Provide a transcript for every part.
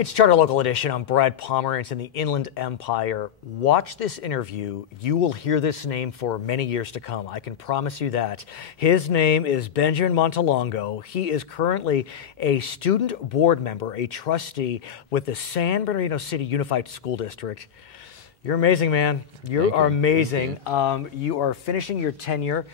It's Charter Local Edition. I'm Brad Pomerance in the Inland Empire. Watch this interview. You will hear this name for many years to come. I can promise you that. His name is Benjamin Montelongo. He is currently a student board member, a trustee with the San Bernardino City Unified School District. You're amazing, man. You are amazing. You are finishing your tenure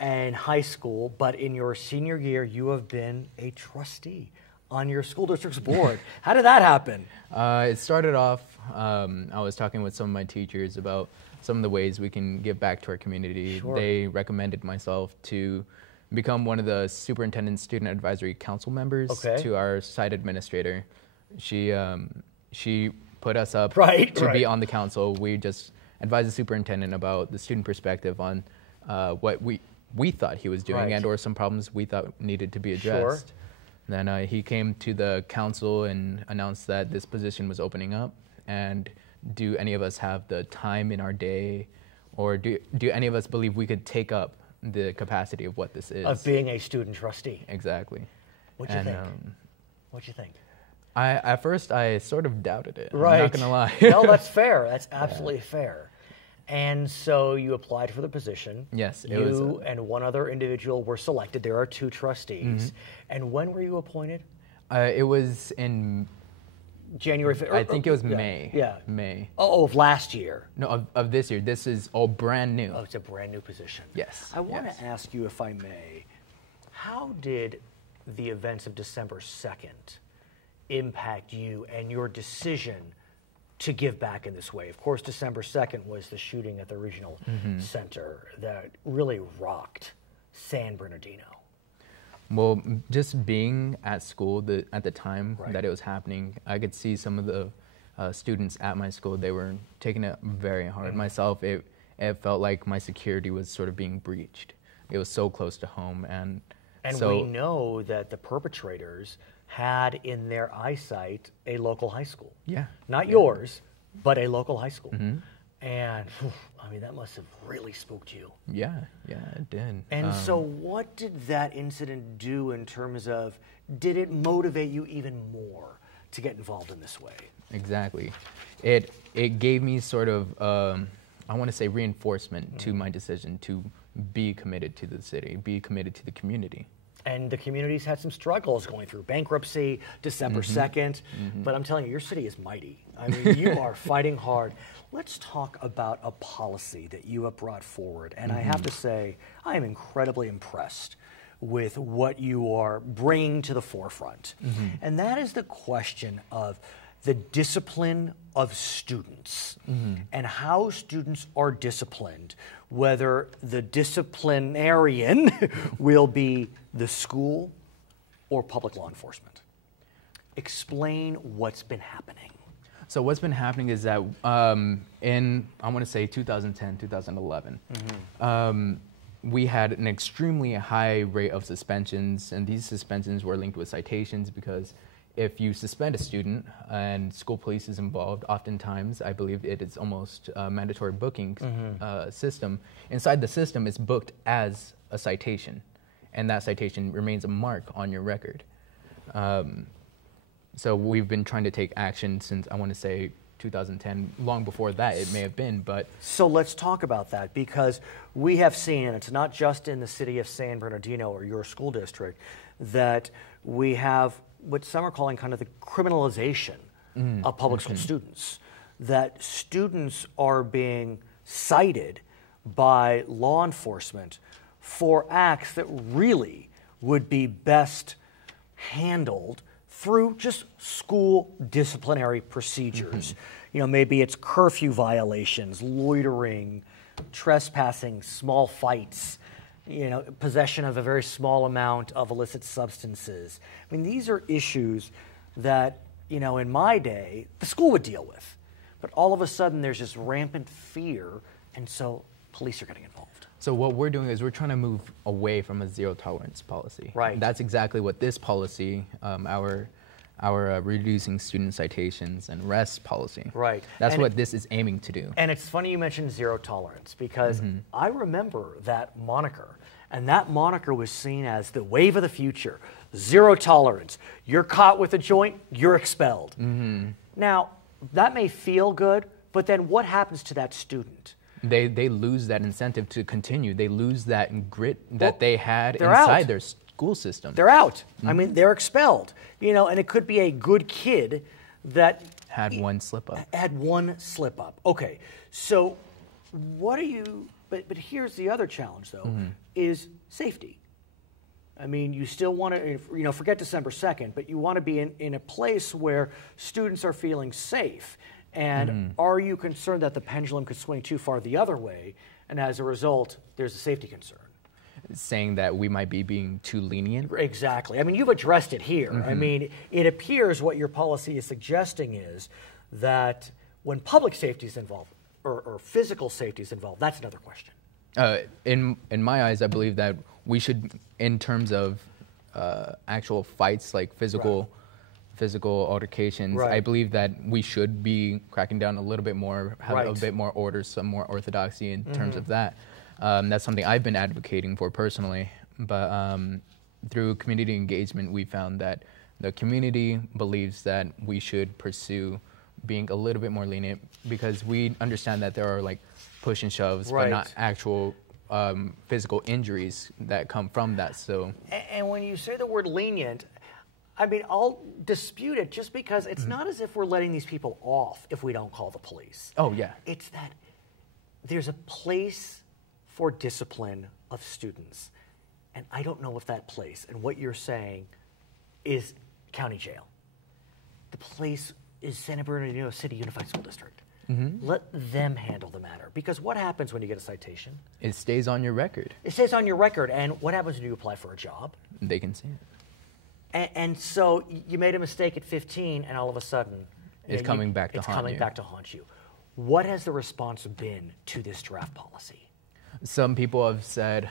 in high school, but in your senior year, you have been a trustee on your school district's board. How did that happen? It started off, I was talking with some of my teachers about some of the ways we can give back to our community. Sure. They recommended myself to become one of the superintendent student advisory council members to our site administrator. She put us up to be on the council. We just advised the superintendent about the student perspective on what we thought he was doing and or some problems we thought needed to be addressed. Sure. Then he came to the council and announced that this position was opening up, and do any of us have the time in our day, or do any of us believe we could take up the capacity of what this is? Of being a student trustee. Exactly. What'd you think? What'd you think? At first, I sort of doubted it. Right. I'm not going to lie. No, that's fair. That's absolutely fair. And so you applied for the position. Yes, it was. was. And one other individual were selected. There are two trustees. Mm-hmm. And when were you appointed? It was in January. I think it was yeah, May. Yeah. May. Oh, of last year. No, of this year. This is all brand new. Oh, it's a brand new position. Yes. I want to ask you, if I may, how did the events of December 2nd impact you and your decision to give back in this way? Of course, December 2nd was the shooting at the regional center that really rocked San Bernardino. Well, just being at school at the time that it was happening, I could see some of the students at my school, they were taking it very hard. Myself, it felt like my security was sort of being breached. It was so close to home. And so, we know that the perpetrators had in their eyesight a local high school. Yeah. Not yours, but a local high school. And I mean, that must have really spooked you. Yeah, it did. And so what did that incident do in terms of, did it motivate you even more to get involved in this way? Exactly. It gave me sort of, I want to say, reinforcement to my decision to be committed to the city, be committed to the community. And the community's had some struggles going through bankruptcy, December 2nd. But I'm telling you, your city is mighty. I mean, you are fighting hard. Let's talk about a policy that you have brought forward. And I have to say, I am incredibly impressed with what you are bringing to the forefront. And that is the question of the discipline of students and how students are disciplined, whether the disciplinarian will be the school or public law enforcement. Explain what's been happening. So what's been happening is that in, I want to say 2010, 2011, we had an extremely high rate of suspensions, and these suspensions were linked with citations because if you suspend a student and school police is involved, oftentimes, I believe it is almost a mandatory booking system. Inside the system, it's booked as a citation, and that citation remains a mark on your record. So we've been trying to take action since, I want to say, 2010, long before that it may have been, but... So let's talk about that, because we have seen, and it's not just in the city of San Bernardino or your school district, that we have what some are calling kind of the criminalization of public school students, that students are being cited by law enforcement for acts that really would be best handled through just school disciplinary procedures. You know, maybe it's curfew violations, loitering, trespassing, small fights, you know, possession of a very small amount of illicit substances. I mean, these are issues that, you know, in my day, the school would deal with. But all of a sudden, there's this rampant fear, and so police are getting involved. So what we're doing is we're trying to move away from a zero tolerance policy. Right. That's exactly what this policy, our our reducing student citations and arrests policy. Right. That's And what this is aiming to do. And it's funny you mentioned zero tolerance, because I remember that moniker, and that moniker was seen as the wave of the future. Zero tolerance. You're caught with a joint, you're expelled. Now, that may feel good, but then what happens to that student? They lose that incentive to continue. They lose that grit that they had they're inside out. their school system. They're out. I mean, they're expelled. You know, and it could be a good kid that had one slip up. Had one slip up. Okay, so what are you? But here's the other challenge, though, is safety. I mean, you still want to, you know, forget December 2nd, but you want to be in a place where students are feeling safe. And are you concerned that the pendulum could swing too far the other way, and as a result, there's a safety concern? Saying that we might be being too lenient? Exactly. I mean, you've addressed it here. I mean, it appears what your policy is suggesting is that when public safety is involved, or physical safety is involved, that's another question. In my eyes, I believe that we should, in terms of actual fights, like physical altercations, I believe that we should be cracking down a little bit more, have a bit more order, some more orthodoxy in terms of that. That's something I've been advocating for personally, but through community engagement, we found that the community believes that we should pursue being a little bit more lenient, because we understand that there are like push and shoves, but not actual physical injuries that come from that. So, and when you say the word lenient, I mean, I'll dispute it, just because it's not as if we're letting these people off if we don't call the police. Oh, yeah. It's that there's a place for discipline of students. And I don't know if that place, and what you're saying, is county jail. The place is San Bernardino City Unified School District. Let them handle the matter. Because what happens when you get a citation? It stays on your record. It stays on your record. And what happens when you apply for a job? They can see it. And so you made a mistake at 15, and all of a sudden it's coming back to haunt you. It's coming back to haunt you. What has the response been to this draft policy? Some people have said,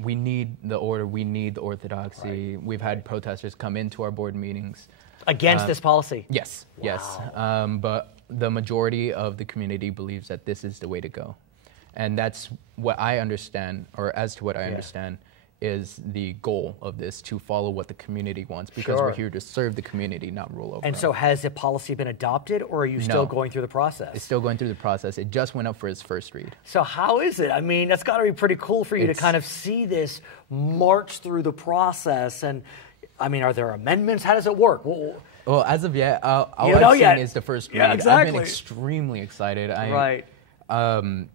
we need the order, we need the orthodoxy. We've had protesters come into our board meetings. Against this policy? Yes, yes. But the majority of the community believes that this is the way to go. And that's what I understand, or as to what I understand, is the goal of this, to follow what the community wants, because we're here to serve the community, not rule over. And so has the policy been adopted, or are you still going through the process? It's still going through the process. It just went up for its first read. So how is it? I mean, that's got to be pretty cool for you to kind of see this march through the process. And I mean, are there amendments? How does it work? Well, as of yet, all I've seen is the first read. Yeah, exactly. I've been extremely excited. When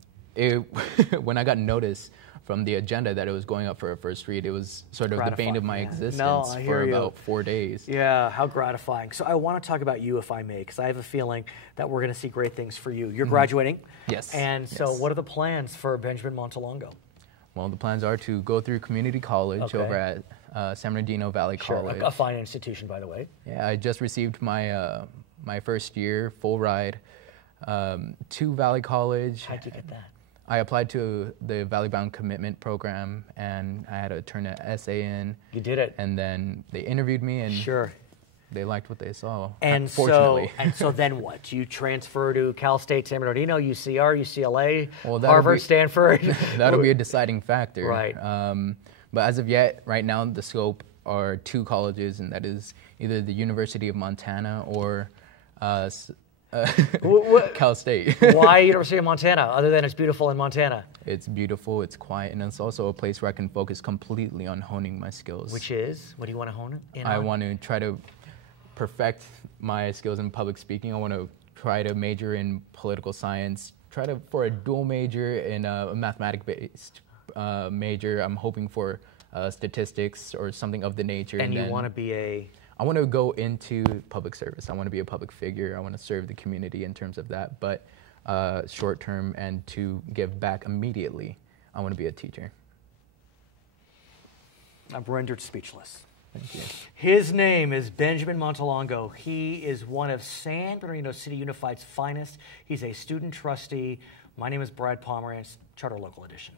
I got notice from the agenda that it was going up for a first read, it was sort of the bane of my existence for about 4 days. Yeah, how gratifying. So I want to talk about you, if I may, because I have a feeling that we're going to see great things for you. You're graduating. Yes. And so what are the plans for Benjamin Montelongo? Well, the plans are to go through community college over at San Bernardino Valley College. A fine institution, by the way. Yeah, I just received my my first year full ride to Valley College. How'd you get that? I applied to the Valley Bound Commitment Program, and I had to turn an essay in. You did it. And then they interviewed me, and they liked what they saw, and fortunately. So then what? You transfer to Cal State San Bernardino, UCR, UCLA, Harvard, Stanford? That'll be a deciding factor. Right. But as of yet, right now, the scope are 2 colleges, and that is either the University of Montana or Cal State. Why University of Montana, other than it's beautiful in Montana? It's beautiful, it's quiet, and it's also a place where I can focus completely on honing my skills. Which is? What do you want to hone in I on? want to try to perfect my skills in public speaking. I want to try to major in political science, for a dual major in a mathematics-based major. I'm hoping for statistics or something of the nature. And you want to be a... I want to go into public service. I want to be a public figure. I want to serve the community in terms of that, but short term, and to give back immediately, I want to be a teacher. I'm rendered speechless. Thank you. His name is Benjamin Montelongo. He is one of San Bernardino City Unified's finest. He's a student trustee. My name is Brad Pomerance, Charter Local Edition.